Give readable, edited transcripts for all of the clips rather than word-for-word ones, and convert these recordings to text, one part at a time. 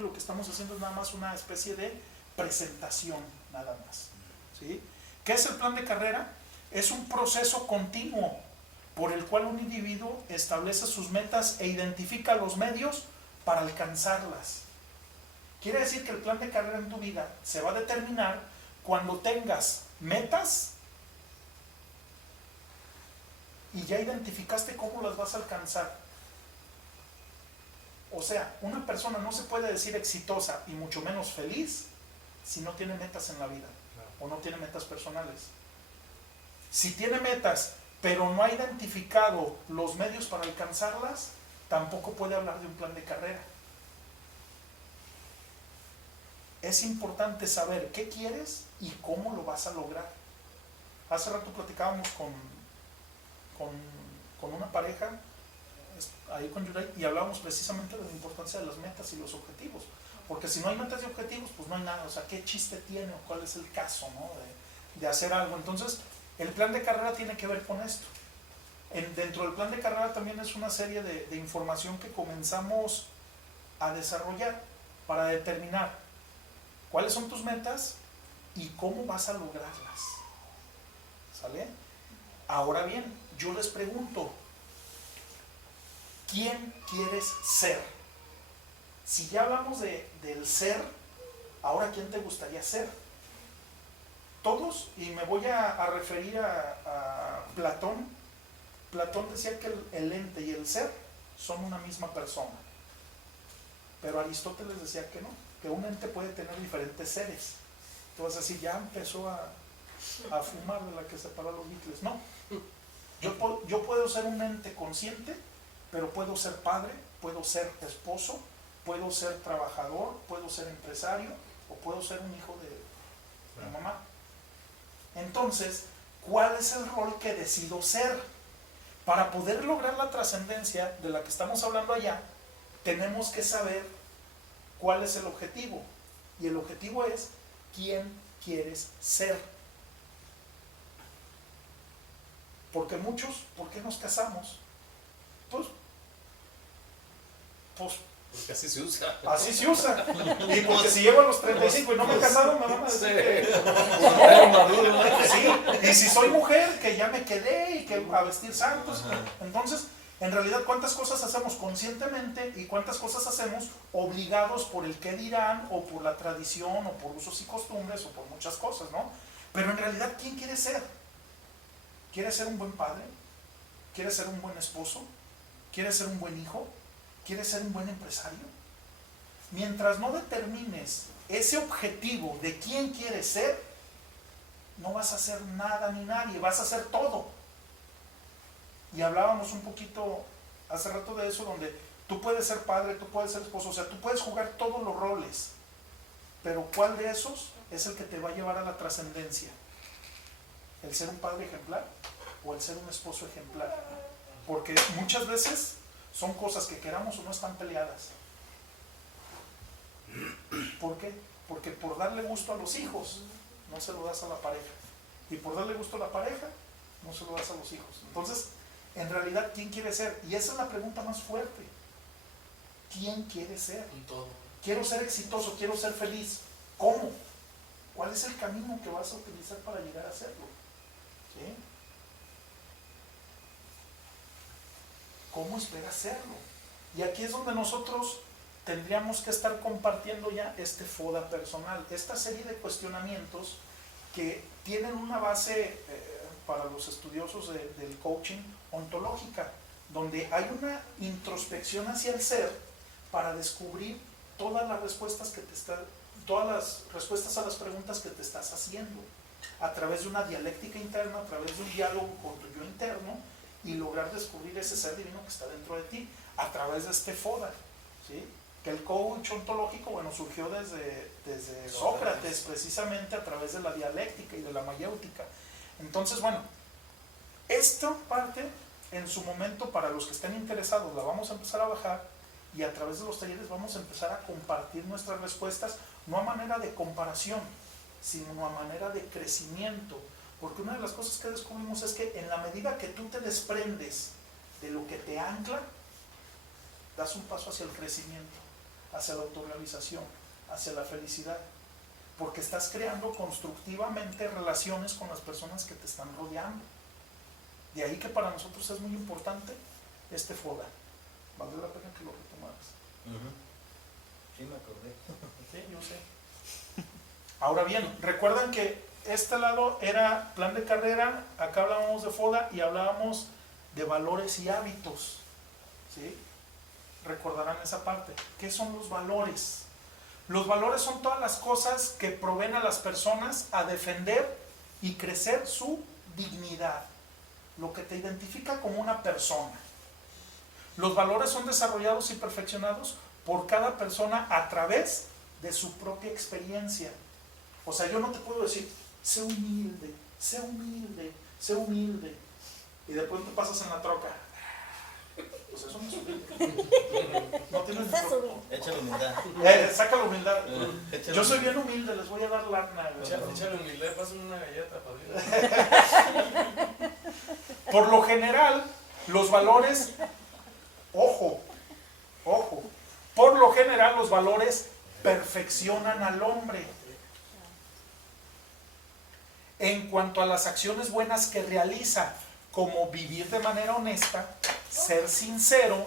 lo que estamos haciendo es nada más una especie de presentación, nada más, ¿sí? ¿Qué es el plan de carrera? Es un proceso continuo por el cual un individuo establece sus metas e identifica los medios para alcanzarlas. Quiere decir que el plan de carrera en tu vida se va a determinar cuando tengas metas y ya identificaste cómo las vas a alcanzar. O sea, una persona no se puede decir exitosa y mucho menos feliz si no tiene metas en la vida o no tiene metas personales. Si tiene metas pero no ha identificado los medios para alcanzarlas, tampoco puede hablar de un plan de carrera. Es importante saber qué quieres y cómo lo vas a lograr. Hace rato platicábamos con una pareja ahí con Yuray y hablábamos precisamente de la importancia de las metas y los objetivos, porque si no hay metas y objetivos, pues no hay nada. O sea, ¿qué chiste tiene o cuál es el caso, ¿no? de hacer algo? Entonces, el plan de carrera tiene que ver con esto. Dentro del plan de carrera también es una serie de información que comenzamos a desarrollar para determinar cuáles son tus metas y cómo vas a lograrlas. ¿Sale? Ahora bien, yo les pregunto, ¿quién quieres ser? Si ya hablamos del ser, ahora ¿quién te gustaría ser? Todos, y me voy a referir a Platón. Platón decía que el ente y el ser son una misma persona. Pero Aristóteles decía que no, que un ente puede tener diferentes seres. Entonces así ya empezó a fumar de la que separó a los Beatles. No, yo puedo ser un ente consciente, pero puedo ser padre, puedo ser esposo, puedo ser trabajador, puedo ser empresario o puedo ser un hijo de mamá. Entonces, ¿cuál es el rol que decido ser? Para poder lograr la trascendencia de la que estamos hablando allá, tenemos que saber cuál es el objetivo. Y el objetivo es quién quieres ser. Porque muchos, ¿por qué nos casamos? Pues porque así se usa. Así se usa. Y porque si llego a los 35 y no me he casado, me van a decir que... Sí. Y si soy mujer, que ya me quedé y que a vestir santos. Entonces, en realidad, ¿cuántas cosas hacemos conscientemente y cuántas cosas hacemos obligados por el qué dirán o por la tradición o por usos y costumbres o por muchas cosas, ¿no? Pero en realidad, ¿quién quiere ser? ¿Quiere ser un buen padre? ¿Quiere ser un buen esposo? ¿Quiere ser un buen hijo? ¿Quieres ser un buen empresario? Mientras no determines ese objetivo de quién quieres ser, no vas a hacer nada ni nadie, vas a hacer todo. Y hablábamos un poquito hace rato de eso, donde tú puedes ser padre, tú puedes ser esposo, o sea, tú puedes jugar todos los roles, pero ¿cuál de esos es el que te va a llevar a la trascendencia? ¿El ser un padre ejemplar o el ser un esposo ejemplar? Porque muchas veces son cosas que queramos o no están peleadas. ¿Por qué? Porque por darle gusto a los hijos no se lo das a la pareja, y por darle gusto a la pareja no se lo das a los hijos. Entonces, en realidad, ¿quién quiere ser? Y esa es la pregunta más fuerte. ¿Quién quiere ser? Quiero ser exitoso, quiero ser feliz. ¿Cómo? ¿Cuál es el camino que vas a utilizar para llegar a serlo? ¿Sí? ¿Cómo esperas serlo? Y aquí es donde nosotros tendríamos que estar compartiendo ya este FODA personal, esta serie de cuestionamientos que tienen una base para los estudiosos del coaching ontológica, donde hay una introspección hacia el ser para descubrir todas las respuestas a las preguntas que te estás haciendo, a través de una dialéctica interna, a través de un diálogo con tu yo interno, y lograr descubrir ese ser divino que está dentro de ti, a través de este FODA, ¿sí? Que el coach ontológico, bueno, surgió desde Sócrates, precisamente a través de la dialéctica y de la mayéutica. Entonces, bueno, esta parte, en su momento, para los que estén interesados, la vamos a empezar a bajar, y a través de los talleres vamos a empezar a compartir nuestras respuestas, no a manera de comparación, sino a manera de crecimiento. Porque una de las cosas que descubrimos es que en la medida que tú te desprendes de lo que te ancla, das un paso hacia el crecimiento. hacia la autorrealización, hacia la felicidad, porque estás creando constructivamente relaciones con las personas que te están rodeando. De ahí que para nosotros es muy importante este FODA. Vale la pena que lo retomaras. Sí, me acordé. Sí, yo sé. Ahora bien, recuerdan que este lado era plan de carrera, acá hablábamos de FODA y hablábamos de valores y hábitos. ¿Sí? Recordarán esa parte. ¿Qué son los valores? Los valores son todas las cosas que proveen a las personas a defender y crecer su dignidad, lo que te identifica como una persona. Los valores son desarrollados y perfeccionados por cada persona a través de su propia experiencia. O sea, yo no te puedo decir, sé humilde, sé humilde, sé humilde, y después te pasas en la troca. Pues eso no es humilde. No tienes ni troca. Échale humildad. Saca la humildad. Yo soy bien humilde, les voy a dar lana. Échale humildad, pásame una galleta, padrino. Por lo general, los valores, ojo, por lo general los valores perfeccionan al hombre en cuanto a las acciones buenas que realiza, como vivir de manera honesta, ser sincero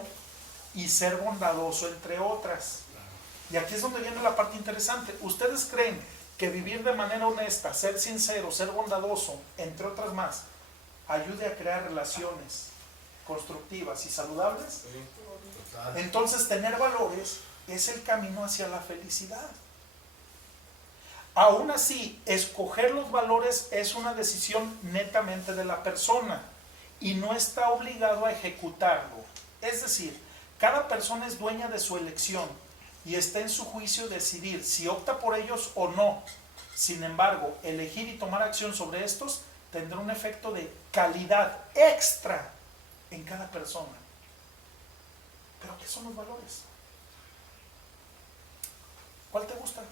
y ser bondadoso, entre otras. Y aquí es donde viene la parte interesante. ¿Ustedes creen que vivir de manera honesta, ser sincero, ser bondadoso, entre otras más, ayude a crear relaciones constructivas y saludables? Entonces, tener valores es el camino hacia la felicidad. Aún así, escoger los valores es una decisión netamente de la persona y no está obligado a ejecutarlo. Es decir, cada persona es dueña de su elección y está en su juicio decidir si opta por ellos o no. Sin embargo, elegir y tomar acción sobre estos tendrá un efecto de calidad extra en cada persona. ¿Pero qué son los valores? ¿Cuál te gusta?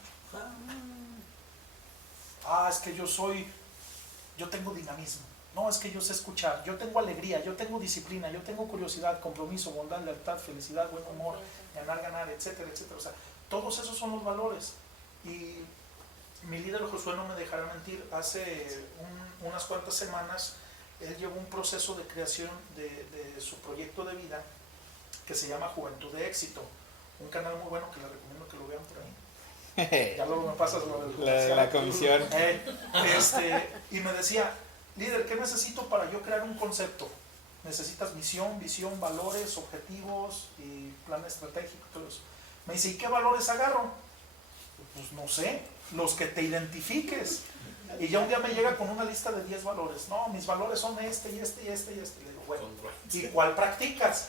Es que yo tengo dinamismo. No, es que yo sé escuchar, yo tengo alegría, yo tengo disciplina, yo tengo curiosidad, compromiso, bondad, lealtad, felicidad, buen humor, ganar, etcétera, etcétera. O sea, todos esos son los valores. Y mi líder Josué no me dejará mentir, hace unas cuantas semanas, él llevó un proceso de creación de su proyecto de vida que se llama Juventud de Éxito. Un canal muy bueno que les recomiendo que lo vean por ahí. Ya luego me pasas lo del la comisión. Y me decía, líder, ¿qué necesito para yo crear un concepto? Necesitas misión, visión, valores, objetivos y plan estratégico, todo eso. Me dice, ¿y qué valores agarro? Pues no sé, los que te identifiques. Y ya un día me llega con una lista de 10 valores. No, mis valores son este y este y este y este. Le digo, bueno, ¿y cuál practicas?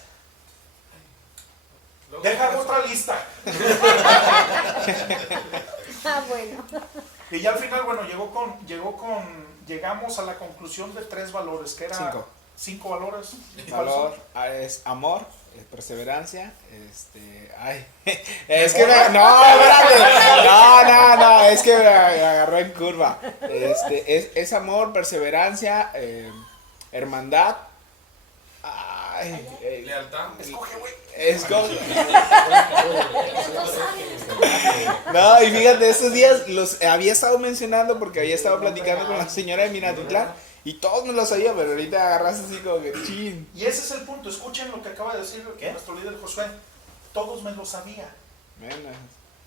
Deja otra lista. Bueno. Y ya al final, bueno, llegamos a la conclusión de 3 valores, que eran 5 valores. Valor es amor, perseverancia, es que no, es que me agarró en curva. Es amor, perseverancia, hermandad. Lealtad. Escoge, güey. No, y fíjate, estos días los había estado mencionando porque había estado platicando con la señora de Minatitlán y todos me lo sabían, pero ahorita agarraste así como que chin. Y ese es el punto, escuchen lo que acaba de decir nuestro líder Josué. Todos me lo sabía. Bueno.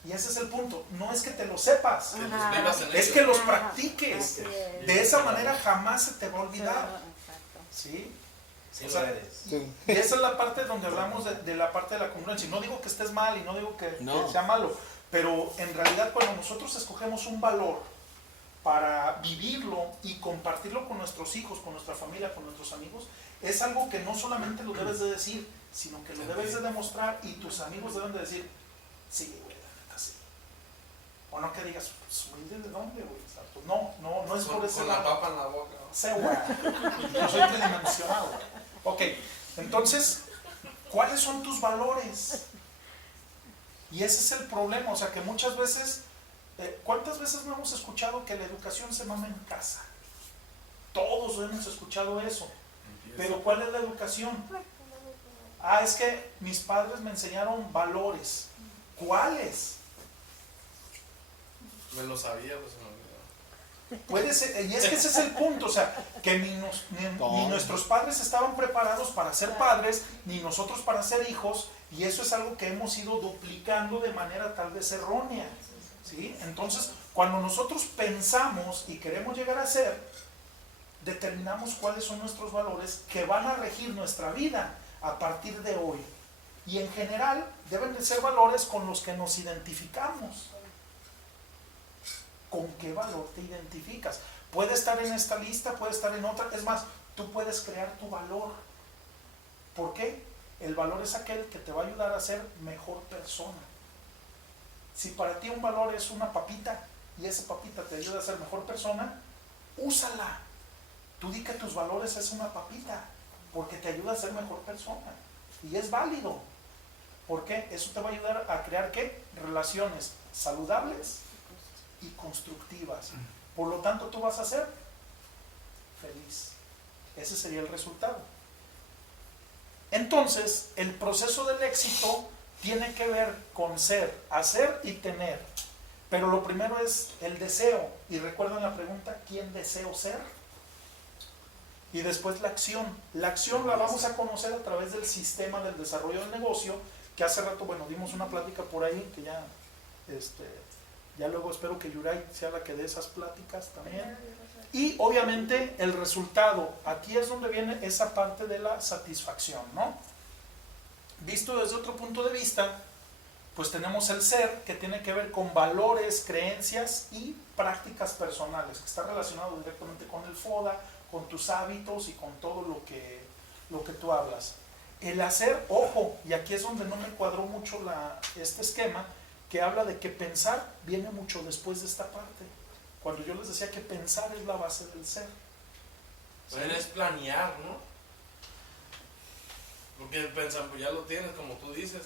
Y ese es el punto, no es que te lo sepas, Vivas en es ello. que los practiques. De esa manera jamás se te va a olvidar. ¿Sí? Sí, O sea, lo eres. y esa es la parte donde hablamos de la parte de la congruencia. No digo que estés mal y no digo que sea malo, pero en realidad cuando nosotros escogemos un valor para vivirlo y compartirlo con nuestros hijos, con nuestra familia, con nuestros amigos, es algo que no solamente lo debes de decir, sino que lo debes de demostrar y tus amigos deben de decir, sí, güey, la neta sí. O no que digas, ¿humilde de dónde, güey? O sea, pues no es por ese Con lado. la papa en la boca. Sé, güey. Yo soy tridimensionado. Ok, entonces, ¿cuáles son tus valores? Y ese es el problema, o sea que muchas veces, ¿cuántas veces no hemos escuchado que la educación se mama en casa? Todos hemos escuchado eso. Pero ¿cuál es la educación? Es que mis padres me enseñaron valores. ¿Cuáles? Me lo sabía, pues se me olvidó. Puede ser, y es que ese es el punto, o sea, que ni nuestros padres estaban preparados para ser padres, ni nosotros para ser hijos, y eso es algo que hemos ido duplicando de manera tal vez errónea, ¿sí? Entonces, cuando nosotros pensamos y queremos llegar a ser, determinamos cuáles son nuestros valores que van a regir nuestra vida a partir de hoy. Y en general deben de ser valores con los que nos identificamos. ¿Con qué valor te identificas? Puede estar en esta lista, puede estar en otra. Es más, tú puedes crear tu valor. ¿Por qué? El valor es aquel que te va a ayudar a ser mejor persona. Si para ti un valor es una papita y esa papita te ayuda a ser mejor persona, úsala. Tú di que tus valores es una papita porque te ayuda a ser mejor persona. Y es válido. ¿Por qué? Eso te va a ayudar a crear ¿qué? Relaciones saludables y constructivas. Por lo tanto, tú vas a ser feliz. Ese sería el resultado. Entonces, el proceso del éxito tiene que ver con ser, hacer y tener. Pero lo primero es el deseo. Y recuerden la pregunta, ¿quién deseo ser? Y después la acción. La acción la vamos a conocer a través del sistema del desarrollo del negocio, que hace rato, bueno, dimos una plática por ahí, que ya luego espero que Yuray sea la que dé esas pláticas también. Y obviamente el resultado, aquí es donde viene esa parte de la satisfacción, ¿no? Visto desde otro punto de vista, pues tenemos el ser, que tiene que ver con valores, creencias y prácticas personales, que está relacionado directamente con el FODA, con tus hábitos y con todo lo que tú hablas. El hacer, ojo, y aquí es donde no me cuadró mucho este esquema, que habla de que pensar viene mucho después de esta parte. Cuando yo les decía que pensar es la base del ser. Bueno, es planear, ¿no? Porque pensar, pues ya lo tienes, como tú dices.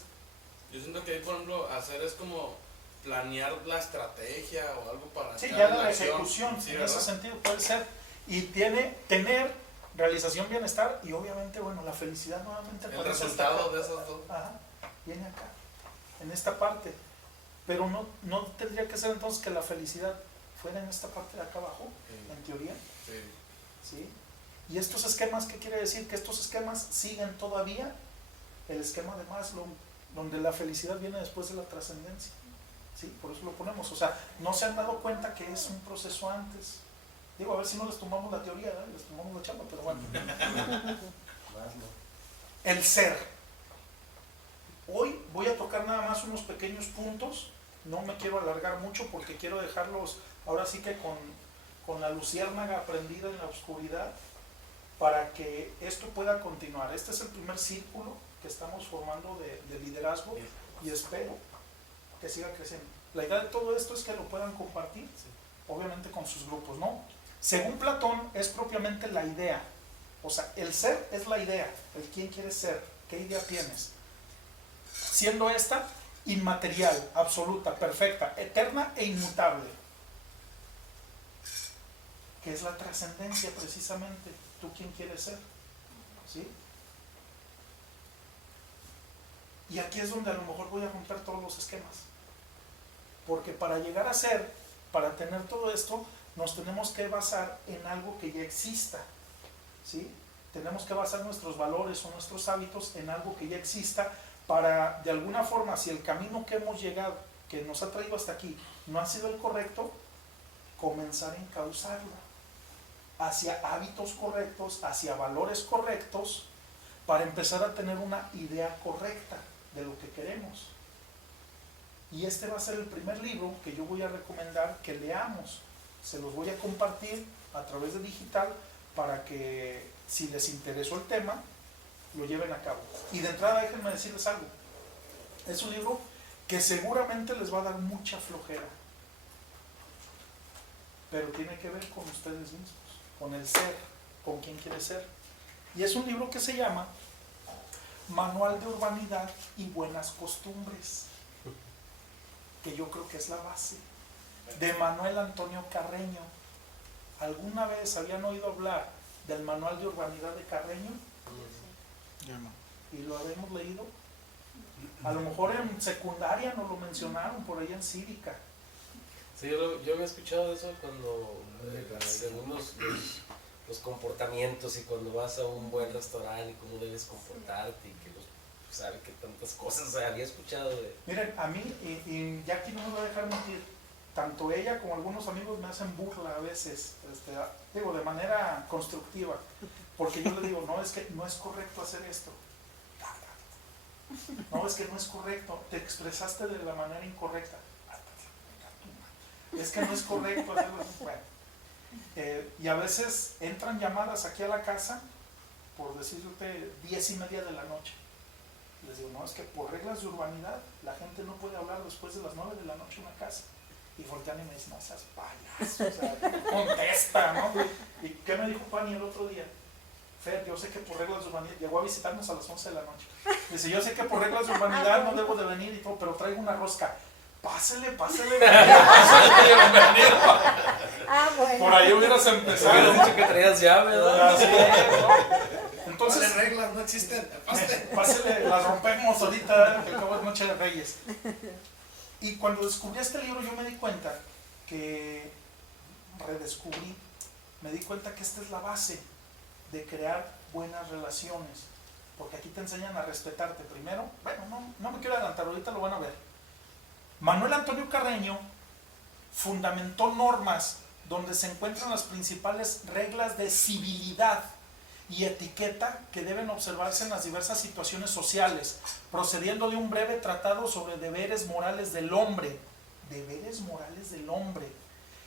Yo siento que ahí, por ejemplo, hacer es como planear la estrategia o algo para... Sí, ya la ejecución, sí, en ese sentido puede ser. Y tener realización, bienestar y obviamente, bueno, la felicidad nuevamente. El resultado de esos dos. Ajá, viene acá, en esta parte. Pero no tendría que ser entonces que la felicidad fuera en esta parte de acá abajo, sí, en teoría. Sí. ¿Sí? Y estos esquemas, ¿qué quiere decir? Que estos esquemas siguen todavía el esquema de Maslow, donde la felicidad viene después de la trascendencia. ¿Sí? Por eso lo ponemos. O sea, no se han dado cuenta que es un proceso antes. Digo, a ver si no les tomamos la teoría, ¿eh? Les tomamos la chamba, pero bueno. El ser. Hoy voy a tocar nada más unos pequeños puntos. No me quiero alargar mucho porque quiero dejarlos ahora sí que con la luciérnaga prendida en la oscuridad para que esto pueda continuar. Este es el primer círculo que estamos formando de liderazgo y espero que siga creciendo. La idea de todo esto es que lo puedan compartir, obviamente con sus grupos, ¿no? Según Platón es propiamente la idea. O sea, el ser es la idea, el quién quieres ser, qué idea tienes. Siendo esta inmaterial, absoluta, perfecta, eterna e inmutable. Que es la trascendencia precisamente. ¿Tú quién quieres ser? ¿Sí? Y aquí es donde a lo mejor voy a romper todos los esquemas. Porque para llegar a ser, para tener todo esto, nos tenemos que basar en algo que ya exista. ¿Sí? Tenemos que basar nuestros valores o nuestros hábitos en algo que ya exista para, de alguna forma, si el camino que hemos llegado, que nos ha traído hasta aquí, no ha sido el correcto, comenzar a encauzarlo hacia hábitos correctos, hacia valores correctos, para empezar a tener una idea correcta de lo que queremos. Y este va a ser el primer libro que yo voy a recomendar que leamos. Se los voy a compartir a través de digital para que, si les interesó el tema, lo lleven a cabo. Y de entrada déjenme decirles algo. Es un libro que seguramente les va a dar mucha flojera, pero tiene que ver con ustedes mismos, con el ser, con quién quiere ser. Y es un libro que se llama Manual de Urbanidad y Buenas Costumbres, que yo creo que es la base, de Manuel Antonio Carreño. ¿Alguna vez habían oído hablar del Manual de Urbanidad de Carreño? Yo no. ¿Y lo habíamos leído? A lo mejor en secundaria nos lo mencionaron por ahí en cívica. Sí, yo había escuchado eso cuando, según los comportamientos y cuando vas a un buen restaurante y cómo debes comportarte y que sabe que tantas cosas, o sea, había escuchado de... Miren, a mí, y Jackie no me va a dejar mentir, tanto ella como algunos amigos me hacen burla a veces, digo, de manera constructiva, porque yo le digo, no, es que no es correcto hacer esto. No, es que no es correcto, te expresaste de la manera incorrecta. Es que no es correcto hacerlo así. Bueno, y a veces entran llamadas aquí a la casa, por decirte 10:30 de la noche. Les digo, no, es que por reglas de urbanidad la gente no puede hablar después de las 9 de la noche en una casa. Y voltean y me dicen, no seas payaso, o sea, contesta, ¿no? ¿Y qué me dijo Pani el otro día? Fer, yo sé que por reglas de urbanidad, llegó a visitarnos a las 11 de la noche. Dice, yo sé que por reglas de urbanidad no debo de venir y todo, pero traigo una rosca. Pásele. Bueno. Por ahí hubieras empezado. Hubieras dicho que traías llave, ¿verdad? Así es, ¿no? Entonces, ¿Cuáles reglas no existen? pásele, las rompemos ahorita, que acabo de Noche de Reyes. Y cuando descubrí este libro yo me di cuenta que me di cuenta que esta es la base de crear buenas relaciones, porque aquí te enseñan a respetarte primero. Bueno, no me quiero adelantar, ahorita lo van a ver. Manuel Antonio Carreño fundamentó normas donde se encuentran las principales reglas de civilidad y etiqueta que deben observarse en las diversas situaciones sociales, procediendo de un breve tratado sobre deberes morales del hombre. Deberes morales del hombre.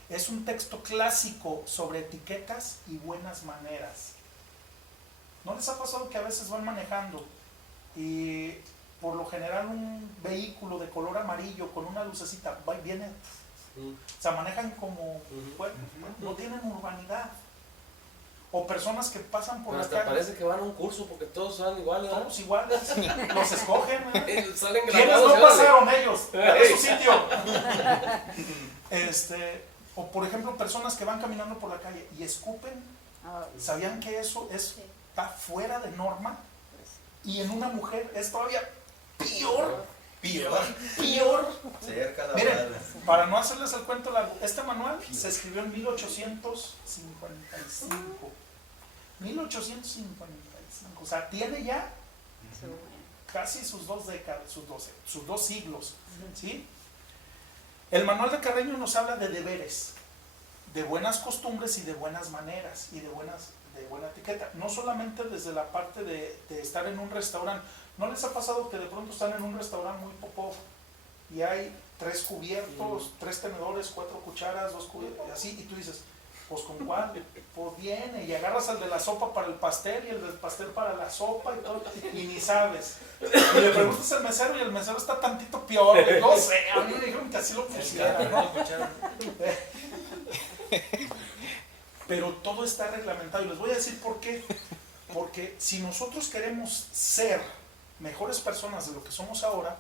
Es un texto clásico sobre etiquetas y buenas maneras. ¿No les ha pasado que a veces van manejando y por lo general un vehículo de color amarillo con una lucecita viene, o sea, manejan como, bueno, no tienen urbanidad? O personas que pasan por Pero la hasta calle. parece que van a un curso porque todos son iguales, ¿no? Todos iguales, los escogen, ¿eh? Salen ¿Quiénes grabados, no pasaron ellos? De su sitio. O por ejemplo, personas que van caminando por la calle y escupen. ¿Sabían que eso está fuera de norma? Y en una mujer es todavía peor. Cerca la Miren, bala. para no hacerles el cuento largo, este manual se escribió en 1855. 1855, o sea, tiene ya casi sus 2 décadas, sus 2 siglos, ¿sí? El manual de Carreño nos habla de deberes, de buenas costumbres y de buenas maneras y de buena etiqueta, no solamente desde la parte de estar en un restaurante. ¿No les ha pasado que de pronto están en un restaurante muy popó y hay 3 cubiertos, 3 tenedores, 4 cucharas, 2 cubiertos, y así, y tú dices, pues ¿con cuál? Pues viene, y agarras al de la sopa para el pastel y el del pastel para la sopa y todo, y ni sabes. Y le preguntas al mesero y el mesero está tantito peor, no sé, a mí me dijeron que así lo pusiera, ¿no? Pero todo está reglamentado y les voy a decir por qué. Porque si nosotros queremos ser mejores personas de lo que somos ahora,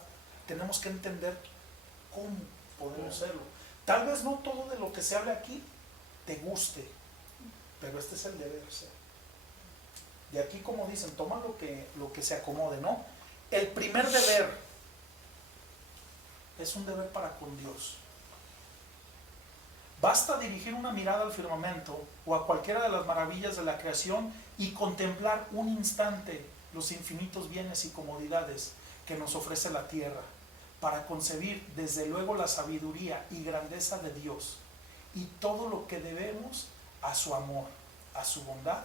tenemos que entender cómo podemos serlo. Tal vez no todo de lo que se hable aquí te guste, pero este es el deber ser. De aquí, como dicen, toma lo que se acomode, ¿no? El primer deber es un deber para con Dios. Basta dirigir una mirada al firmamento o a cualquiera de las maravillas de la creación y contemplar un instante los infinitos bienes y comodidades que nos ofrece la tierra, para concebir desde luego la sabiduría y grandeza de Dios y todo lo que debemos a su amor, a su bondad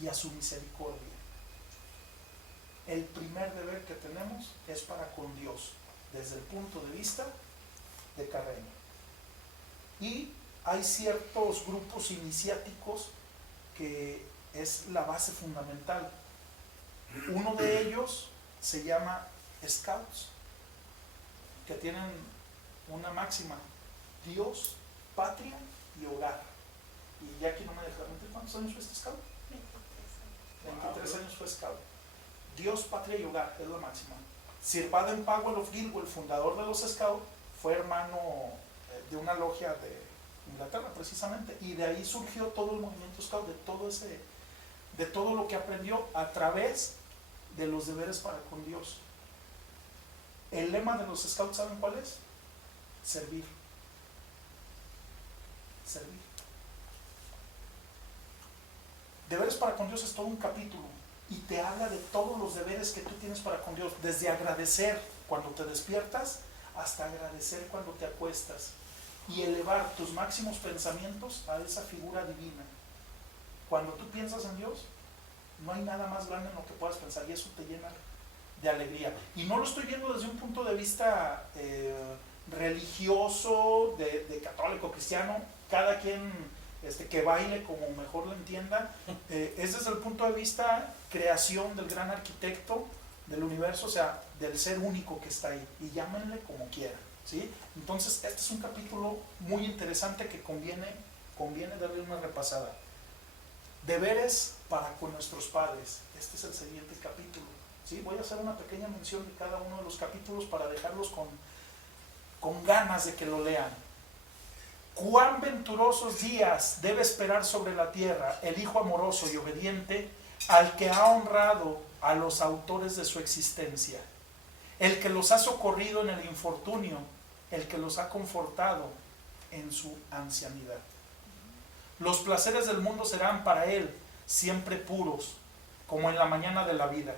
y a su misericordia. El primer deber que tenemos es para con Dios, desde el punto de vista de Carreño. Y hay ciertos grupos iniciáticos que es la base fundamental. Uno de ellos se llama Scouts, que tienen una máxima: Dios, patria y hogar. Y ya aquí no me dejaron mentir, ¿cuántos años fue este Scout? 23 años fue Scout. Dios, patria y hogar es la máxima. Sir Baden Powell of Gilwell, el fundador de los Scouts, fue hermano de una logia de Inglaterra precisamente, y de ahí surgió todo el movimiento Scout, de todo lo que aprendió a través de los deberes para con Dios. El lema de los scouts, ¿saben cuál es? Servir. Servir. Deberes para con Dios es todo un capítulo y te habla de todos los deberes que tú tienes para con Dios, desde agradecer cuando te despiertas hasta agradecer cuando te acuestas y elevar tus máximos pensamientos a esa figura divina. Cuando tú piensas en Dios, no hay nada más grande en lo que puedas pensar y eso te llena de alegría. Y no lo estoy viendo desde un punto de vista religioso, de católico, cristiano, cada quien que baile como mejor lo entienda, es desde el punto de vista creación del gran arquitecto del universo, o sea, del ser único que está ahí, y llámenle como quieran, ¿sí? Entonces, este es un capítulo muy interesante que conviene darle una repasada. Deberes para con nuestros padres, este es el siguiente capítulo, ¿sí? Voy a hacer una pequeña mención de cada uno de los capítulos para dejarlos con ganas de que lo lean. Cuán venturosos días debe esperar sobre la tierra el hijo amoroso y obediente al que ha honrado a los autores de su existencia, el que los ha socorrido en el infortunio, el que los ha confortado en su ancianidad. Los placeres del mundo serán para él siempre puros, como en la mañana de la vida.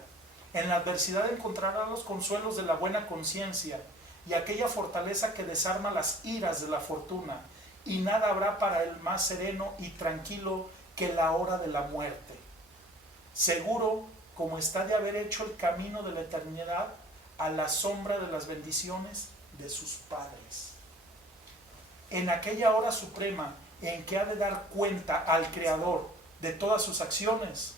En la adversidad encontrará los consuelos de la buena conciencia y aquella fortaleza que desarma las iras de la fortuna, y nada habrá para él más sereno y tranquilo que la hora de la muerte. Seguro como está de haber hecho el camino de la eternidad a la sombra de las bendiciones de sus padres. En aquella hora suprema en que ha de dar cuenta al Creador de todas sus acciones,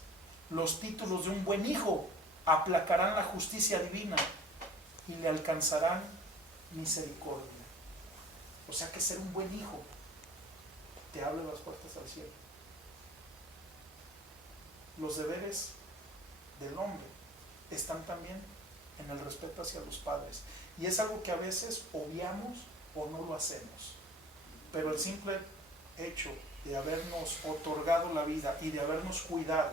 los títulos de un buen hijo aplacarán la justicia divina y le alcanzarán misericordia. O sea que ser un buen hijo te abre las puertas al cielo. Los deberes del hombre están también en el respeto hacia los padres, y es algo que a veces obviamos o no lo hacemos, pero el simple hecho de habernos otorgado la vida y de habernos cuidado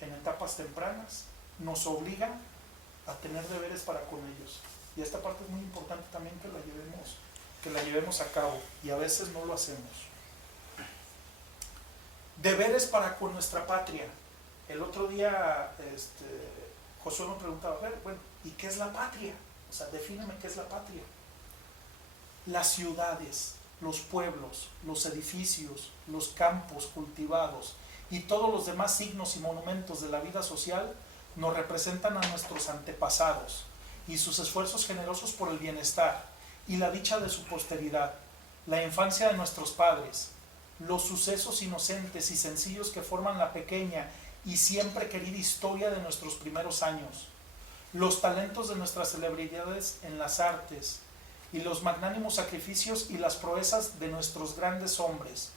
en etapas tempranas nos obliga a tener deberes para con ellos, y esta parte es muy importante también que la llevemos a cabo, y a veces no lo hacemos. Deberes para con nuestra patria. El otro día Josué me preguntaba, bueno, ¿y qué es la patria? O sea, defíneme qué es la patria. Las ciudades, los pueblos, los edificios, los campos cultivados y todos los demás signos y monumentos de la vida social nos representan a nuestros antepasados y sus esfuerzos generosos por el bienestar y la dicha de su posteridad, la infancia de nuestros padres, los sucesos inocentes y sencillos que forman la pequeña y siempre querida historia de nuestros primeros años, los talentos de nuestras celebridades en las artes y los magnánimos sacrificios y las proezas de nuestros grandes hombres,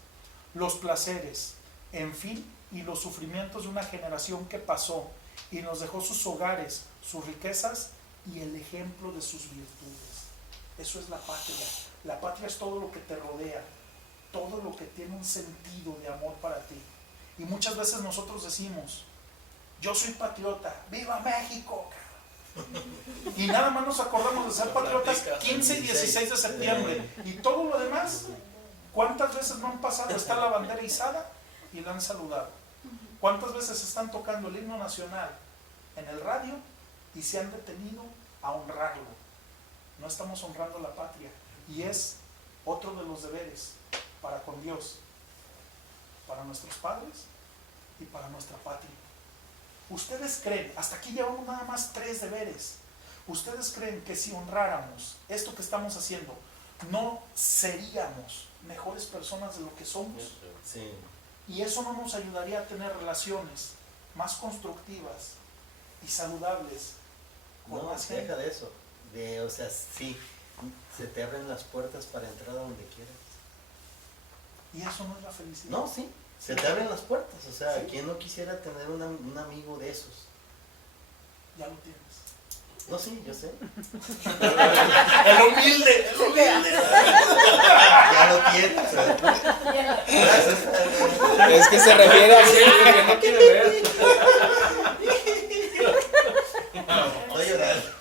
los placeres, en fin, y los sufrimientos de una generación que pasó y nos dejó sus hogares, sus riquezas y el ejemplo de sus virtudes. Eso es la patria. La patria es todo lo que te rodea, todo lo que tiene un sentido de amor para ti. Y muchas veces nosotros decimos, yo soy patriota, ¡viva México! Y nada más nos acordamos de ser patriotas 15 y 16 de septiembre. Y todo lo demás, ¿cuántas veces no han pasado? Está la bandera izada y la han saludado. ¿Cuántas veces están tocando el himno nacional en el radio y se han detenido a honrarlo? No estamos honrando la patria, y es otro de los deberes para con Dios, para nuestros padres y para nuestra patria. ¿Ustedes creen, hasta aquí llevamos nada más 3 deberes, ustedes creen que si honráramos esto que estamos haciendo, no seríamos mejores personas de lo que somos? Sí. Y eso no nos ayudaría a tener relaciones más constructivas y saludables con No, más gente. deja de eso. O sea, sí, se te abren las puertas para entrar a donde quieras. Y eso no es la felicidad. No, sí, se te abren las puertas. O sea, Sí. ¿quién no quisiera tener un amigo de esos? Ya lo tienes. No, sí, yo sé. El humilde, el humilde. Ya lo tienes. Gracias. Es que se refiere a Que no quiere ver. Estoy llorando.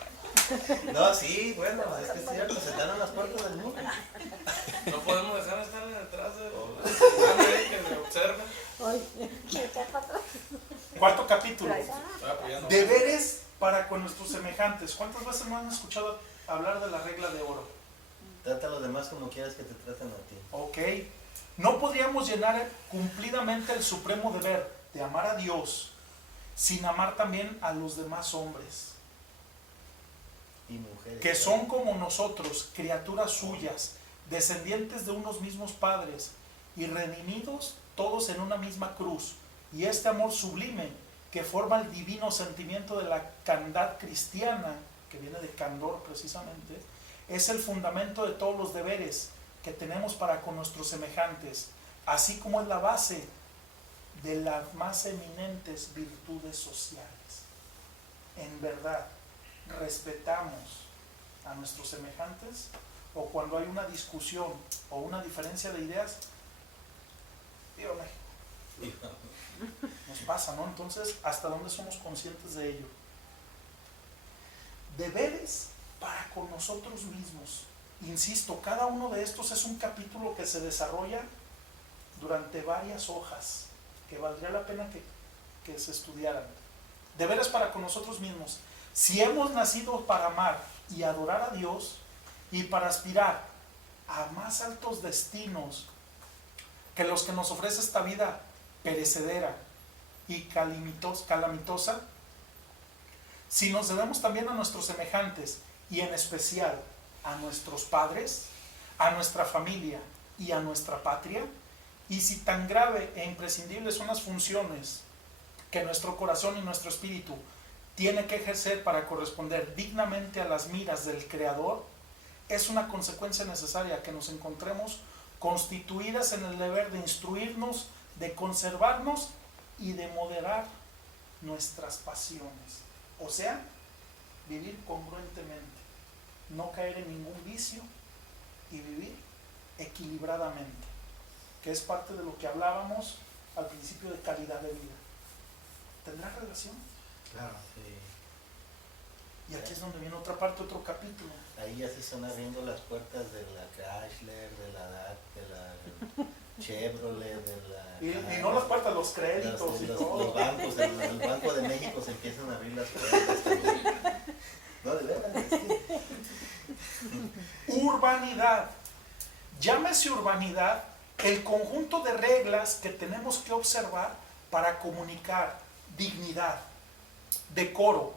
bueno, es que es cierto, se dan las puertas del mundo. No podemos dejar de estar detrás de que me observen. Oye, ¿qué te pasa? Cuarto capítulo. Estoy apoyando. Deberes para con nuestros semejantes. ¿Cuántas veces no han escuchado hablar de la regla de oro? Trata a los demás como quieras que te traten a ti. Ok. No podríamos llenar cumplidamente el supremo deber de amar a Dios sin amar también a los demás hombres, Y mujeres. que son como nosotros, criaturas suyas, descendientes de unos mismos padres y redimidos todos en una misma cruz. Y este amor sublime que forma el divino sentimiento de la candad cristiana, que viene de candor precisamente, es el fundamento de todos los deberes que tenemos para con nuestros semejantes, así como es la base de las más eminentes virtudes sociales. En verdad, respetamos a nuestros semejantes, o cuando hay una discusión o una diferencia de ideas, viva México. Nos pasa, ¿no? Entonces, ¿hasta dónde somos conscientes de ello? Deberes para con nosotros mismos. Insisto, cada uno de estos es un capítulo que se desarrolla durante varias hojas, que valdría la pena que se estudiaran. Deberes para con nosotros mismos. Si hemos nacido para amar y adorar a Dios y para aspirar a más altos destinos que los que nos ofrece esta vida perecedera y calamitosa, si nos debemos también a nuestros semejantes y en especial a nuestros padres, a nuestra familia y a nuestra patria, y si tan grave e imprescindibles son las funciones que nuestro corazón y nuestro espíritu tiene que ejercer para corresponder dignamente a las miras del Creador, es una consecuencia necesaria que nos encontremos constituidas en el deber de instruirnos, de conservarnos y de moderar nuestras pasiones. O sea, vivir congruentemente, no caer en ningún vicio y vivir equilibradamente, que es parte de lo que hablábamos al principio de calidad de vida. ¿Tendrá relación? Claro. Sí. Y aquí es donde viene otra parte, otro capítulo. Ahí ya se están abriendo las puertas de la Chrysler, de la DAC, de la Chevrolet, de la... Y no las puertas, los créditos y todo. Los bancos, el Banco de México se empiezan a abrir las puertas también. No, de verdad, es que... Urbanidad. Llámese urbanidad el conjunto de reglas que tenemos que observar para comunicar dignidad, decoro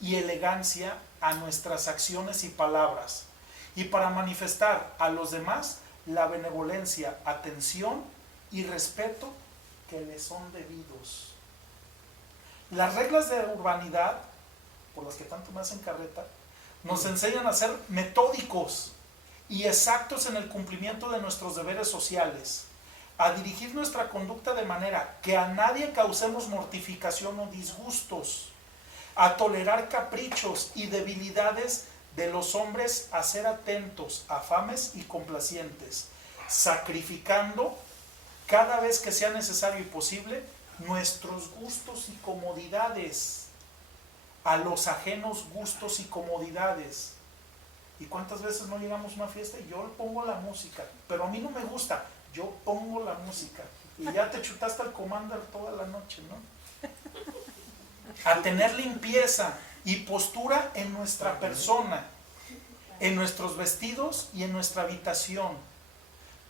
y elegancia a nuestras acciones y palabras, y para manifestar a los demás la benevolencia, atención y respeto que les son debidos. Las reglas de urbanidad, por las que tanto me hacen carreta, nos enseñan a ser metódicos y exactos en el cumplimiento de nuestros deberes sociales, a dirigir nuestra conducta de manera que a nadie causemos mortificación o disgustos, a tolerar caprichos y debilidades de los hombres, a ser atentos, afames y complacientes, sacrificando cada vez que sea necesario y posible nuestros gustos y comodidades a los ajenos gustos y comodidades. ¿Y cuántas veces no llegamos a una fiesta y yo pongo la música, pero a mí no me gusta, yo pongo la música y ya te chutaste al Commander toda la noche, ¿no? A tener limpieza y postura en nuestra persona, en nuestros vestidos y en nuestra habitación,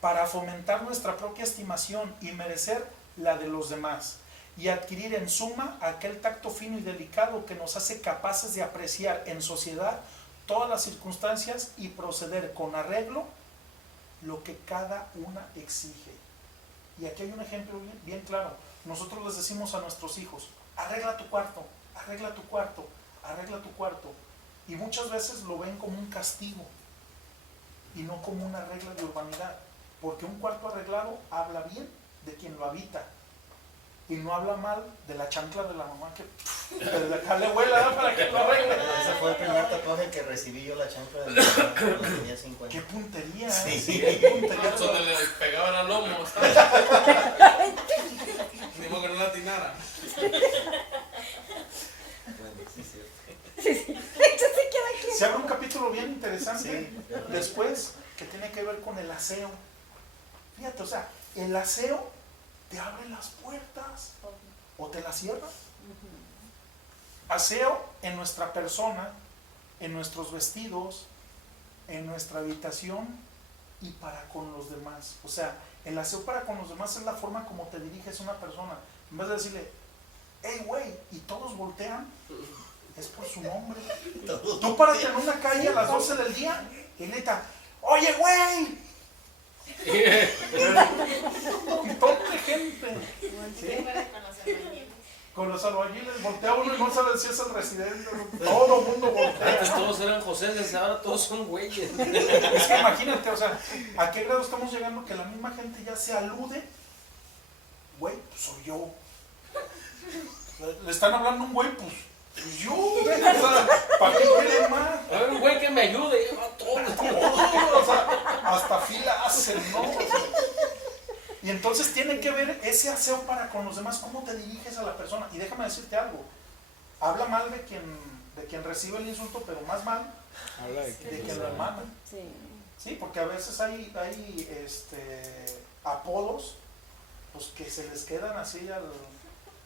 para fomentar nuestra propia estimación y merecer la de los demás, y adquirir en suma aquel tacto fino y delicado que nos hace capaces de apreciar en sociedad todas las circunstancias y proceder con arreglo lo que cada una exige. Y aquí hay un ejemplo bien claro. Nosotros les decimos a nuestros hijos: arregla tu cuarto, arregla tu cuarto, arregla tu cuarto. Y muchas veces lo ven como un castigo y no como una regla de urbanidad, porque un cuarto arreglado habla bien de quien lo habita y no habla mal de la chancla de la mamá que desde acá le vuela para que lo arregle. Ese fue el primer tatuaje que recibí yo, la chancla de mi mamá, cuando tenía 5 años. ¡Qué puntería! Sí. ¡Qué puntería! Donde le pegaban al lomo. Ni modo que no latinara. Bueno, sí, cierto. Sí, sí. De hecho, sí queda aquí. Se abre un capítulo bien interesante. Después, que tiene que ver con el aseo. Fíjate, o sea, el aseo te abre las puertas o te las cierra. Aseo en nuestra persona, en nuestros vestidos, en nuestra habitación y para con los demás. O sea, el aseo para con los demás es la forma como te diriges a una persona. En vez de decirle, hey, güey, y todos voltean, es por su nombre. Tú párate en una calle a las 12 del día y grita, oye, güey. Y toda la gente. ¿Sí? Con los albañiles voltea uno y no sabe si es el residente. Todo el mundo voltea. Antes todos eran José, ahora todos son güeyes. Es que imagínate, o sea, ¿a qué grado estamos llegando que la misma gente ya se alude? Güey, pues soy yo. Le están hablando a un güey, pues yo, güey, o sea, ¿para qué quieren más? A ver, un güey que me ayude, a todos. O sea, hasta fila hacen, ¿no? O sea, y entonces tiene que ver ese aseo para con los demás, cómo te diriges a la persona. Y déjame decirte algo, habla mal de quien recibe el insulto, pero más mal de quien lo emana. Sí, porque a veces hay apodos pues, que se les quedan así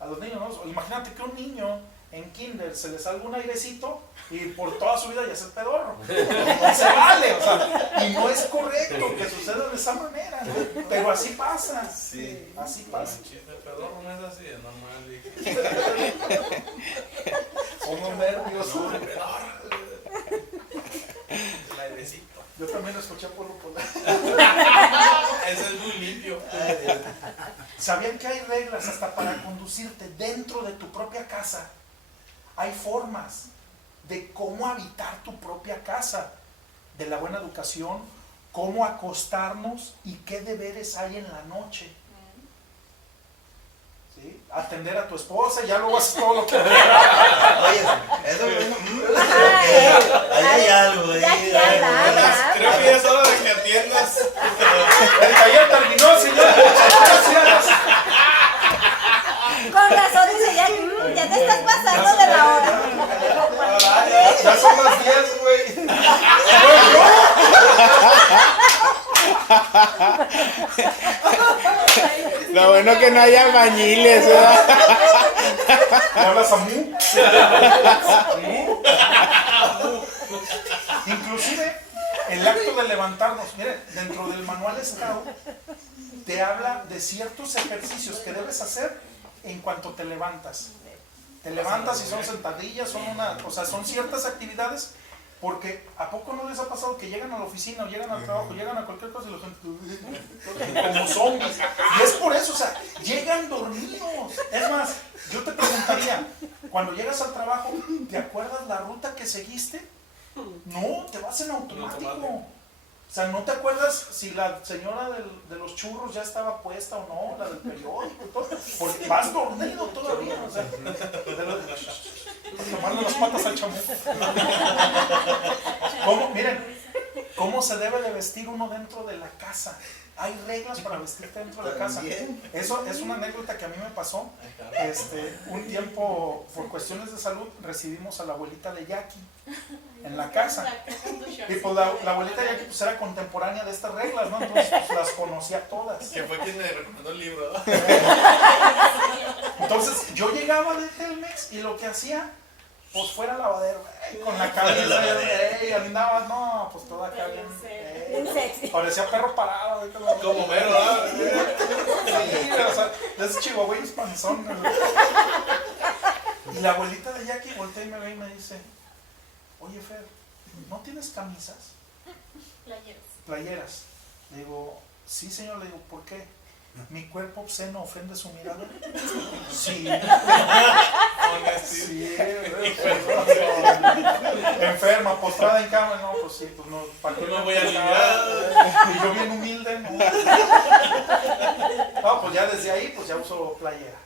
a los niños, ¿no? Imagínate que un niño en kinder se le salga un airecito y por toda su vida ya es el pedorro. No se vale, o sea, y no es correcto que suceda de esa manera, ¿no? Pero así pasa. Sí. Así pasa. El chiste de pedorro no es así, es normal. Somos nervios. El airecito. Yo también lo escuché por Ese es muy limpio. ¿Sabían que hay reglas hasta para conducirte dentro de tu propia casa? Hay formas de cómo habitar tu propia casa, de la buena educación, cómo acostarnos y qué deberes hay en la noche. ¿Sí? Atender a tu esposa, ya luego haces todo lo que... Oye, eso ahí hay algo. Creo que ya es hora de que atiendas. El taller terminó, señor. Gracias. Con razón dice, ya te estás pasando de la hora. Ya son las 10, güey. Lo bueno que no hay albañiles, ¿verdad? ¿Me hablas a Mu? Inclusive el acto de levantarnos, miren, dentro del manual Scout te habla de ciertos ejercicios que debes hacer en cuanto te levantas. Te levantas y son sentadillas, son ciertas actividades, porque ¿a poco no les ha pasado que llegan a la oficina o llegan al trabajo, llegan a cualquier cosa y la gente como zombies? Y es por eso, o sea, llegan dormidos. Es más, yo te preguntaría, cuando llegas al trabajo, ¿te acuerdas la ruta que seguiste? No, te vas en automático. O sea, ¿no te acuerdas si la señora de los churros ya estaba puesta o no? La del periódico y todo. Porque vas dormido todavía. O sea, tomarle las patas al chamuco. Miren, ¿cómo se debe de vestir uno dentro de la casa? Hay reglas para vestirte dentro de la casa. Eso es una anécdota que a mí me pasó. Un tiempo, por cuestiones de salud, recibimos a la abuelita de Jackie en la casa. Y pues la abuelita de Jackie pues, era contemporánea de estas reglas, ¿no? Entonces pues, las conocía todas. Que fue quien me recomendó el libro. Entonces yo llegaba de Telmex y lo que hacía, pues fuera lavadero, con la camisa, andaba, no, pues toda acá bien, sexy. parecía perro parado. Como mero, ¿verdad? Sí, o sea, de esos chihuahueños panzones. Y la abuelita de Jackie voltea y me ve y me dice, oye Fer, ¿no tienes camisas? Playeras. Le digo, sí señor, le digo, ¿por qué? ¿Mi cuerpo obsceno ofende su mirada? Sí. Sí, enferma, postrada en cama, no, pues sí, pues no, ¿para qué No me voy a aliviar? Y yo bien humilde, ¿no? No, pues ya desde ahí, pues ya uso playera,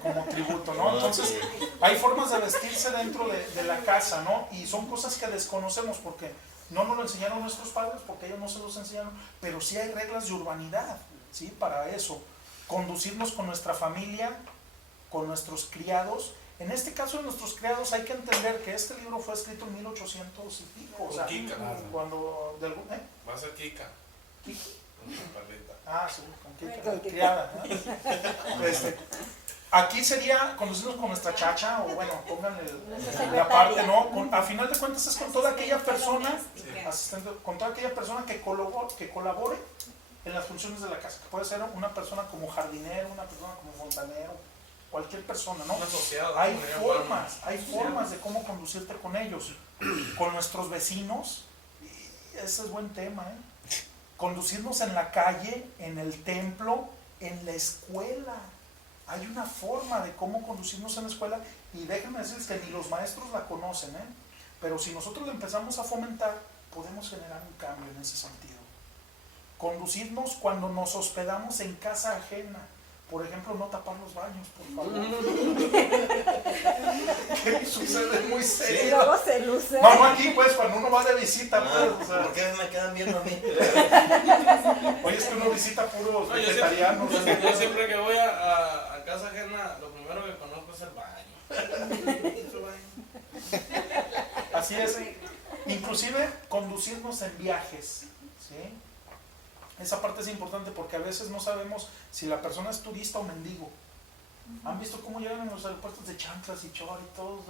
como tributo, ¿no? Entonces, hay formas de vestirse dentro de la casa, ¿no? Y son cosas que desconocemos porque no nos lo enseñaron nuestros padres, porque ellos no se los enseñaron, pero sí hay reglas de urbanidad, ¿sí? Para eso, conducirnos con nuestra familia, con nuestros criados En este caso de nuestros criados hay que entender que este libro fue escrito en 1800 y pico. O sea, Con Kika. cuando de algún, Va a ser Kika. ¿Kiki? Con su paleta. Ah, sí, con Kika, Con Kika. criada, ¿no? Aquí sería conducirnos con nuestra chacha, o bueno, pónganle la parte, ¿no? A final de cuentas es con toda aquella persona, asistente, con toda aquella persona que colabore en las funciones de la casa, que puede ser una persona como jardinero, una persona como fontanero, cualquier persona, ¿no? Un asociado. Hay ¿no? formas de cómo conducirte con ellos, con nuestros vecinos, y ese es buen tema, ¿eh? Conducirnos en la calle, en el templo, en la escuela. Hay una forma de cómo conducirnos en la escuela, y déjenme decirles que ni los maestros la conocen, ¿eh? Pero si nosotros la empezamos a fomentar, podemos generar un cambio en ese sentido. Conducirnos cuando nos hospedamos en casa ajena. Por ejemplo, no tapar los baños, por favor. ¿Qué sucede? Muy Y serio. luego se luce. No, aquí pues, cuando uno va de visita, pues, o sea, ¿Por qué me quedan viendo a mí? oye, es que uno visita puros No, vegetarianos. yo siempre que voy a casa ajena, lo primero que conozco es el baño. Así es. Inclusive conducirnos en viajes, ¿sí? Esa parte es importante porque a veces no sabemos si la persona es turista o mendigo. ¿Han visto cómo llegan en los aeropuertos de chanclas y chor y todos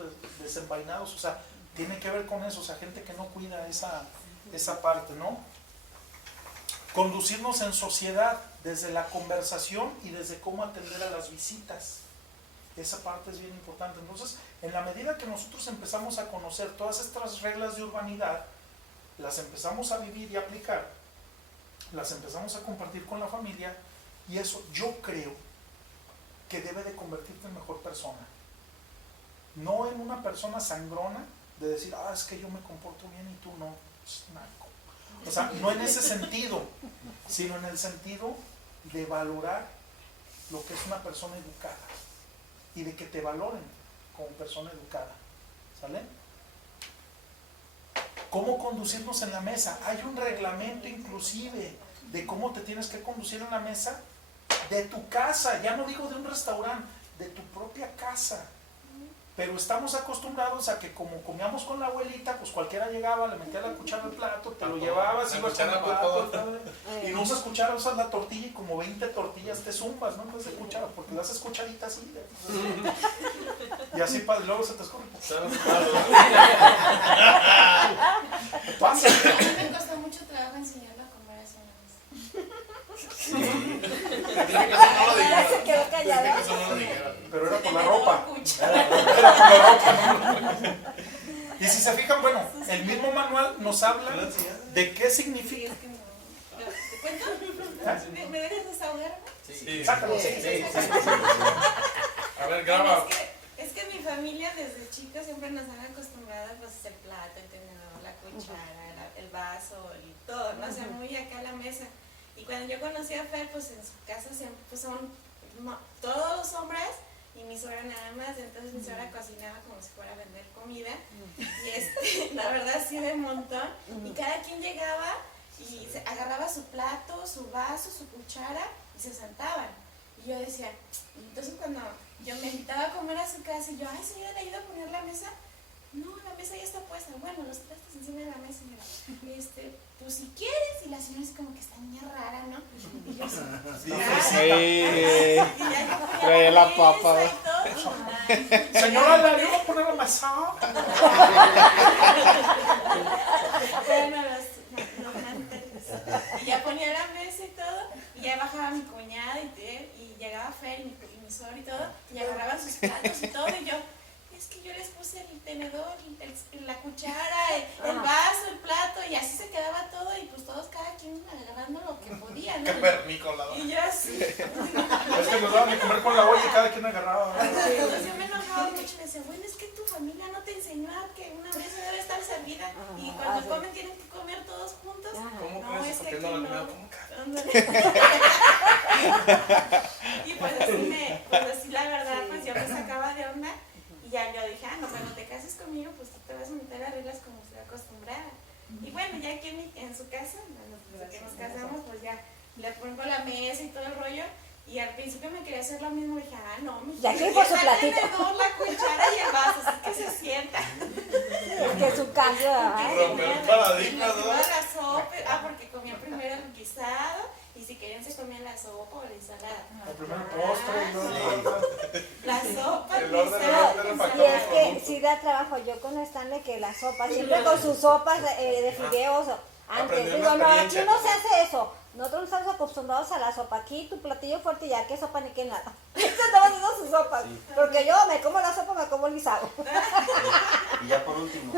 desenvainados? O sea, tiene que ver con eso, o sea, gente que no cuida esa parte, ¿no? Conducirnos en sociedad, desde la conversación y desde cómo atender a las visitas. Esa parte es bien importante. Entonces, en la medida que nosotros empezamos a conocer todas estas reglas de urbanidad, las empezamos a vivir y aplicar, las empezamos a compartir con la familia, y eso yo creo que debe de convertirte en mejor persona. No en una persona sangrona de decir, es que yo me comporto bien y tú no. Es naco. O sea, no en ese sentido, sino en el sentido de valorar lo que es una persona educada y de que te valoren como persona educada. ¿Sale? ¿Cómo conducirnos en la mesa? Hay un reglamento inclusive de cómo te tienes que conducir en la mesa de tu casa, ya no digo de un restaurante, de tu propia casa. Pero estamos acostumbrados a que como comíamos con la abuelita, pues cualquiera llegaba, le metía la cuchara al plato, te lo llevabas, La ibas con el cuchara para plato, todo. y no usas cuchara, usas la tortilla y como 20 tortillas te zumbas, ¿no? Entonces de cuchara, porque le haces cucharita así. Y así luego se te escurre. Pasa. A mí me costó mucho trabajo enseñarlo a comer así en la mesa. Dije que eso no lo dijera. Se quedó Dije callada. que eso no lo dijera. Pero era por la ropa. Cuchara. Era por la ropa, ¿no? Y si se fijan, bueno, el mismo manual nos habla de qué Sí, significa. es que no. ¿Te cuento? ¿Me dejas desahogarme? Sí. Sácalo. A ver, graba. Es que mi familia desde chicos siempre nos han acostumbrado pues el plato, el tenedor, la cuchara, el vaso y todo, ¿no? O sea, muy acá a la mesa. Y cuando yo conocí a Fer, pues en su casa siempre pues, son todos los hombres y mi suegra nada más. Entonces mi suegra cocinaba como si fuera a vender comida. Y la verdad sí de montón. Y cada quien llegaba y se agarraba su plato, su vaso, su cuchara y se sentaban. Y yo decía, entonces cuando yo me invitaba a comer a su casa y yo, ay señora, ¿le ayudo a poner la mesa? No, la mesa ya está puesta. Bueno, los trastes encima de la mesa, señora. Pues si quieres. Y la señora es como que está niña rara, ¿no? Y yo así, Sí. Trae la papa. Señora, ¿le ayudo a poner la mesa? Bueno, y ya ponía la mesa y todo, y ya bajaba mi cuñada y llegaba Fer y mi suegro y todo, y agarraban sus platos y todo, y yo, es que yo les puse el tenedor, la cuchara, el vaso, el plato, y así se quedaba todo, y pues todos cada quien agarrando lo que podía, ¿no? Qué pernicolado. Y yo así. Es que nos daban de comer con la olla y cada quien agarraba. Entonces yo me enojaba mucho y me decía, bueno, es que tu familia no te enseñó a que una mesa debe estar servida, y cuando comen tienen que comer todos juntos. ¿Cómo No, crees? es ¿Por que qué no la aquí comida? no. ¿Cómo Y pues así la verdad, pues yo me sacaba de onda y ya yo dije, no, cuando te cases conmigo, pues tú te vas a meter a reglas como estoy acostumbrada. Y bueno, ya aquí en su casa, desde que nos casamos, pues ya le pongo la mesa y todo el rollo, Y al principio me quería hacer lo mismo, dije, no, mi Ya quiere por su platito. la cuchara y el vaso, así que se sienta. Que su cambio, ¿verdad? Romper paradigmas, ¿no? La sopa, porque comían primero el guisado y si querían se comían la sopa o la ensalada. El primer postre y luego La sopa, El orden guisado, era el Y factor es que sí da trabajo. Yo con Stanley que la sopa, siempre con sus sopas de fideos. Antes, Aprendí digo, una no, aquí experiencia. no se hace eso. Nosotros estamos acostumbrados a la sopa. Aquí tu platillo fuerte ya, que sopa ni que nada. Estamos haciendo sus sopas. Porque yo me como la sopa, me como el guisado. Y ya por último,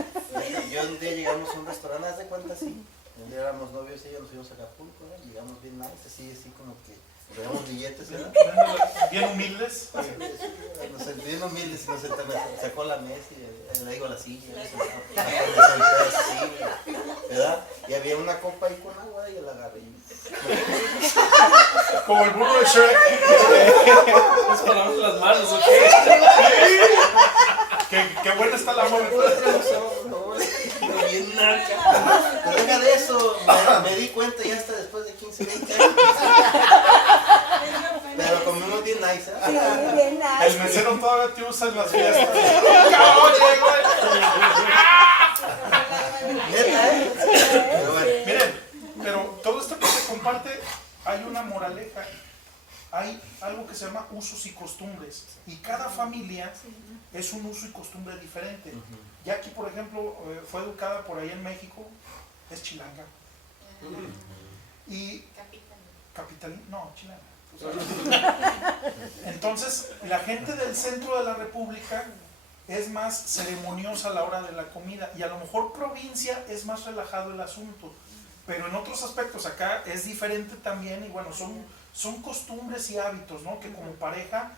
yo un día llegamos a un restaurante, haz de cuenta así. Un día éramos novios y ella nos fuimos a Acapulco, ¿verdad? Llegamos bien nice, así como que traíamos billetes, ¿verdad? bien humildes. Nos sentimos bien humildes y nos sentamos, sacó la mesa y le digo la silla, ¿verdad? Y había una copa ahí con agua y yo la agarré. Como el burro de Shrek. ¿Es para lavarse las manos o qué? Qué buena está la mole. Bien naca. Pero deja de eso, me di cuenta ya hasta después de 15, 20 años. Pero comimos bien nice, Sí, ¿eh? bien nice. El mesero todavía te usa en las fiestas. Oye, Neta, ¿eh? Pero bueno. miren, pero todo esto que se comparte, hay una moraleja. Hay algo que se llama usos y costumbres. Y cada familia es un uso y costumbre diferente. Jackie, por ejemplo, fue educada por ahí en México, es chilanga. Y capitalina, no, chilanga. Entonces, la gente del centro de la República es más ceremoniosa a la hora de la comida y a lo mejor provincia es más relajado el asunto, pero en otros aspectos acá es diferente también y bueno, son costumbres y hábitos, ¿no? Que como pareja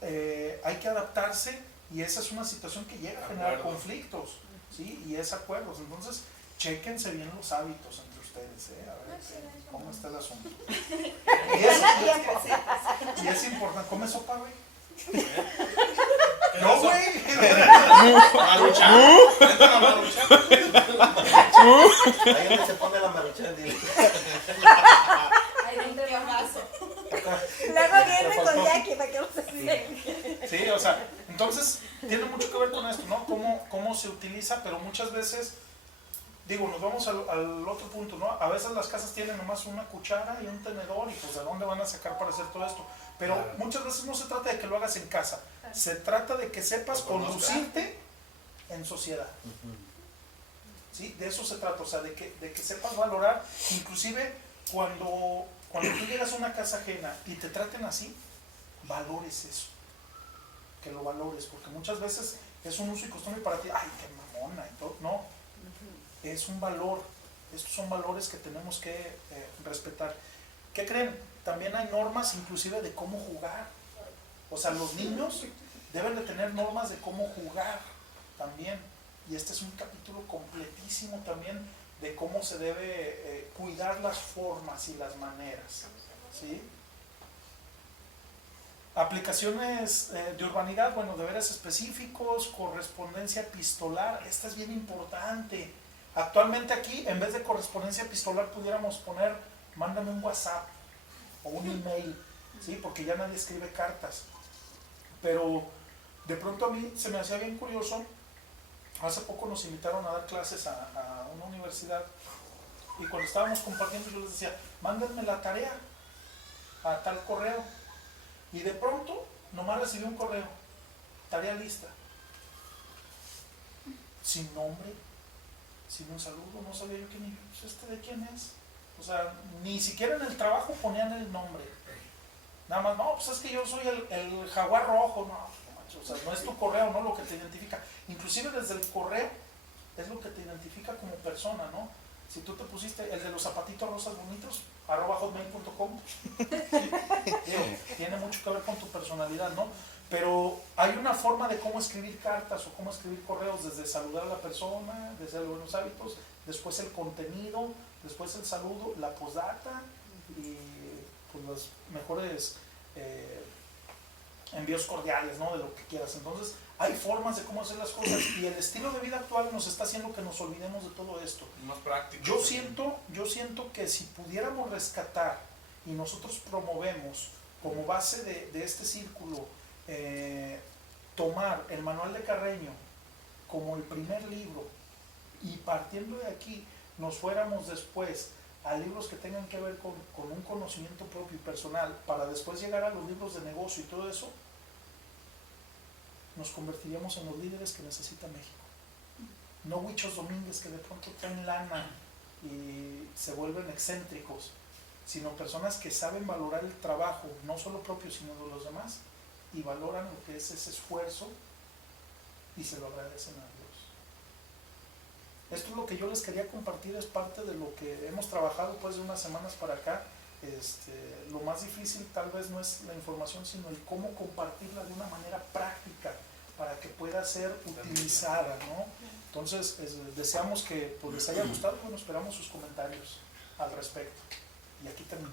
hay que adaptarse y esa es una situación que llega a generar conflictos, ¿sí? Y es acuerdos, entonces chéquense bien los hábitos entre ustedes, a ver cómo está el asunto. Y es importante, ¿come sopa, güey? No, güey. Maruchan. Entra la maruchan. Ahí donde se pone la maruchan, dile. Ahí dentro del vaso. Luego viene con Jackie para que no se siente. Sí, o sea, entonces tiene mucho que ver con esto, ¿no? Cómo se utiliza, pero muchas veces, digo, nos vamos al otro punto, ¿no? A veces las casas tienen nomás una cuchara y un tenedor y pues de dónde van a sacar para hacer todo esto. Pero muchas veces no se trata de que lo hagas en casa, se trata de que sepas conducirte en sociedad. ¿Sí? De eso se trata, o sea, de que sepas valorar, inclusive cuando tú llegas a una casa ajena y te traten así, valores eso, que lo valores, porque muchas veces es un uso y costumbre para ti, ay, qué mamona y todo, no, es un valor, estos son valores que tenemos que respetar. ¿Qué creen? También hay normas inclusive de cómo jugar, o sea, los niños deben de tener normas de cómo jugar también, y este es un capítulo completísimo también de cómo se debe cuidar las formas y las maneras, ¿sí? Aplicaciones de urbanidad, bueno, deberes específicos, correspondencia epistolar, esta es bien importante. Actualmente aquí, en vez de correspondencia epistolar, pudiéramos poner, mándame un WhatsApp o un email, ¿sí? Porque ya nadie escribe cartas. Pero de pronto a mí se me hacía bien curioso, hace poco nos invitaron a dar clases a una universidad y cuando estábamos compartiendo yo les decía, mándenme la tarea a tal correo. Y de pronto, nomás recibí un correo, tarea lista, sin nombre, sin un saludo, no sabía yo quién era, pues ¿de quién es? O sea, ni siquiera en el trabajo ponían el nombre, nada más, no, pues es que yo soy el jaguar rojo, no, o sea, no es tu correo, no lo que te identifica, inclusive desde el correo es lo que te identifica como persona, ¿no? Si tú te pusiste el de los zapatitos rosas bonitos, @hotmail.com, tiene mucho que ver con tu personalidad, ¿no? Pero hay una forma de cómo escribir cartas o cómo escribir correos, desde saludar a la persona, desde los buenos hábitos, después el contenido, después el saludo, la postdata y pues los mejores envíos cordiales, ¿no? De lo que quieras. Entonces, hay formas de cómo hacer las cosas y el estilo de vida actual nos está haciendo que nos olvidemos de todo esto. Más práctico. Yo siento que si pudiéramos rescatar y nosotros promovemos como base de este círculo, tomar el manual de Carreño como el primer libro y partiendo de aquí nos fuéramos después a libros que tengan que ver con un conocimiento propio y personal para después llegar a los libros de negocio y todo eso, nos convertiríamos en los líderes que necesita México. No Huichos Domínguez que de pronto traen lana y se vuelven excéntricos, sino personas que saben valorar el trabajo, no solo propio, sino de los demás, y valoran lo que es ese esfuerzo y se lo agradecen a Dios. Esto es lo que yo les quería compartir, es parte de lo que hemos trabajado pues de unas semanas para acá. Lo más difícil tal vez no es la información, sino el cómo compartirla de una manera práctica para que pueda ser utilizada, ¿no? Entonces, deseamos que pues, les haya gustado. Bueno, esperamos sus comentarios al respecto. Y aquí termino.